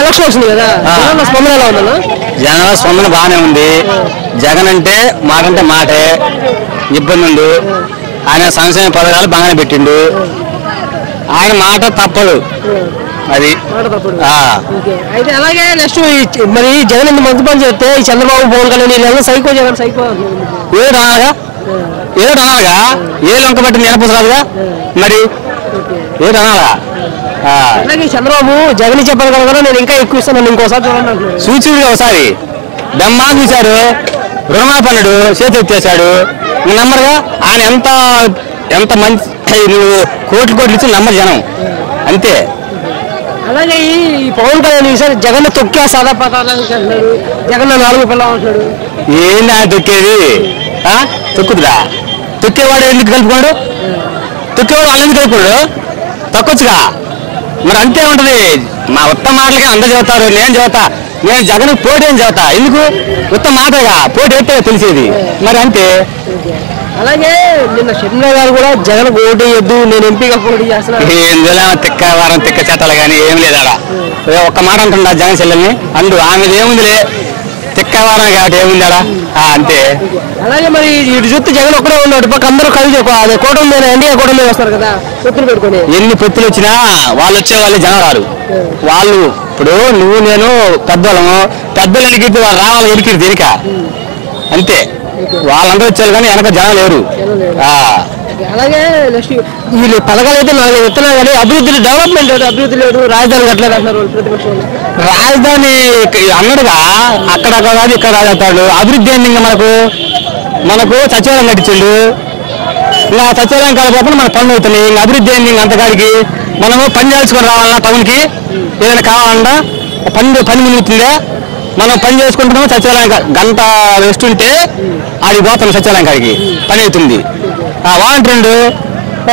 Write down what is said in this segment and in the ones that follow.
Election వచ్చింది కదా, స్పందన ఎలా ఉందన్న? జనాల స్పందన బాగానే ఉంది. జగన్ అంటే మాకంటే మాటే, ఇబ్బంది ఉంది. ఆయన సంక్షేమ పథకాలు బాగానే పెట్టిండు. ఆయన మాట తప్పదు, అది అయితే. అలాగే నెక్స్ట్ మరి జగన్ ఇంత మంచి పని చేస్తే ఈ చంద్రబాబు పవన్ కళ్యాణ్ వీళ్ళెಲ್ಲ సైకో జగన్ సైకో ఏదో అనాలిగా, ఏ లొంక పట్టింది నెనపరాదుగా, మరి ఏదో అనాలా. అలాగే చంద్రబాబు జగన్ చెప్పాలి కదా నేను ఇంకా ఎక్కువ ఇస్తాను ఇంకోసారి చూడండి అంటున్నాడు. చూచి ఒకసారి దమ్మా చూశాడు, రుణమాఫీ అన్నాడు, చేతి ఎత్తేసాడు. నమ్మరుగా ఆయన ఎంత మంచి, నువ్వు కోట్లు ఇచ్చి నమ్మరు జనం, అంతే. అలాగే ఈ పవన్ కళ్యాణ్ ఈసారి జగన్ తొక్కే సాదా పదాలు అంటున్నాడు, జగన్ 4 పిల్లలు అంటున్నాడు. ఏంది ఆయన తొక్కేది? తొక్కుతురా? తొక్కేవాడు ఎందుకు కలుపుకోడు? తొక్కేవాడు వాళ్ళు ఎందుకు కలుపుకోడు? తొక్కొచ్చుగా, మరి అంతే ఉంటది. మా ఉత్తమ మాటలకి అందరు చెబుతారు, నేను చెబుతా, నేను జగన్ పోటీ అని చెబుతా. ఎందుకు? ఉత్తమ మాటగా పోటీ అయితే తెలిసేది, మరి అంతే. అలాగే నిన్న షర్మిల గారు కూడా జగన్ ఓటు వేయద్దు, నేను ఎంపీగా పోటీ చేస్తున్నాను. ఏందో తిక్క వారం తిక్క చేతాలు కానీ ఏం లేదు ఆడ. ఒక్క మాట అంటుండ జగన్ చెల్లెల్ని అందు, ఆమెది ఏముందిలే, తిక్క వారం కాబట్టి ఏముంది ఆడ, అంతే. అలాగే మరి ఇటు చూస్తే జగన్ ఒక్కడే ఉన్నాడు, పక్క అందరూ కలిసి కూటమి మీద ఎన్డీఏ కూటమి మీద వస్తారు కదా, పొత్తులు పెట్టుకుని. ఎన్ని పొత్తులు వచ్చినా వాళ్ళు వచ్చే వాళ్ళు జనం రారు. వాళ్ళు ఇప్పుడు నువ్వు నేను పెద్దోళ్ళము, పెద్దలు ఎనికిద్ది వాళ్ళు రావాలి, ఎనికిది దేనిక, అంతే. వాళ్ళందరూ వచ్చారు కానీ వెనక జనం లేరు. అలాగే వీళ్ళు పథకాలు అయితే 4 చెప్తున్నా కానీ అభివృద్ధి డెవలప్మెంట్ లేదు, అభివృద్ధి లేదు, రాజధాని కట్టలేదు అంటారు ప్రతిపక్షం. రాజధాని అన్నాడుగా, అక్కడ కాదు ఇక్కడ రాజవుతాడు. అభివృద్ధి ఏంది? ఇంకా మనకు సచివాలయం కట్టించండు, ఇంకా సచివాలయం కాకపోతే మన పనులు అవుతున్నాయి. ఇంకా అభివృద్ధి ఏంది? ఇంక అంతకాడికి మనము పని చేసుకొని రావాలన్నా, టౌన్కి ఏదైనా కావాలన్నా పని మిగులుతుందే. మనం పని చేసుకుంటున్నాము, సచివాలయం గంట రెస్ట్ ఉంటే ఆడికి పోతాం, సచివాలయం కాడికి పని అవుతుంది. వాలంటీర్లు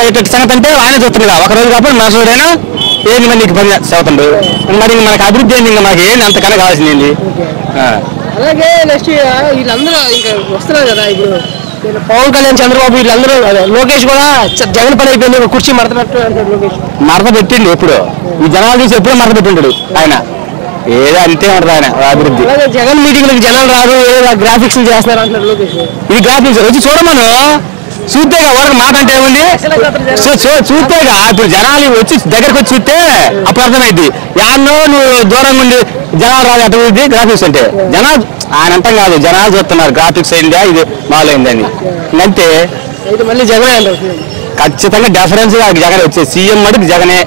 ఇటు సంగతి అంటే ఆయన చూస్తుండగా, ఒకరోజు కాబట్టి మరుసడైనా 8 మందికి పని చదువుతుండు. మరి మనకు అభివృద్ధి ఏంది? ఇంకా మనకి ఏంది అంతకన్నా కావాల్సింది? అలాగే నెక్స్ట్ వీళ్ళందరూ ఇంకా వస్తున్నారు కదా, ఇప్పుడు పవన్ కళ్యాణ్, చంద్రబాబు వీళ్ళందరూ, లోకేష్ కూడా జగన్ పని అయిపోయింది, కుర్చీ మడత పెట్టాడు. లోకేష్ మడత పెట్టిండు, ఎప్పుడు ఈ జనాలు చూసి ఎప్పుడూ మడత పెట్టింటాడు ఆయన. ఏదో అంతే ఉంటుంది ఆయన అభివృద్ధి. జగన్ మీటింగ్లకు జనాలు రాదు, గ్రాఫిక్స్ చేస్తున్నారు అంటున్నారు లోకేష్. ఇది గ్రాఫిక్స్ వచ్చి చూడమను, చూస్తేగా వరకు మాట అంటే ఏముంది, చూస్తేగా. ఇప్పుడు జనాలు వచ్చి దగ్గరకు వచ్చి చూస్తే అప్పుడు అర్థమైంది. యాన్నో నువ్వు దూరంగా ఉండి జనాలు రాదు అభివృద్ధి గ్రాఫిక్స్ అంటే. జనాలు ఆయన అంతం కాదు, జనాలు చూస్తున్నారు గ్రాఫిక్స్ అయిందా, ఇది మాలైందని, అంతే. మళ్ళీ జగనే అంటారు, ఖచ్చితంగా డిఫరెన్స్ జగన్ వచ్చే సీఎం మటుకు జగనే.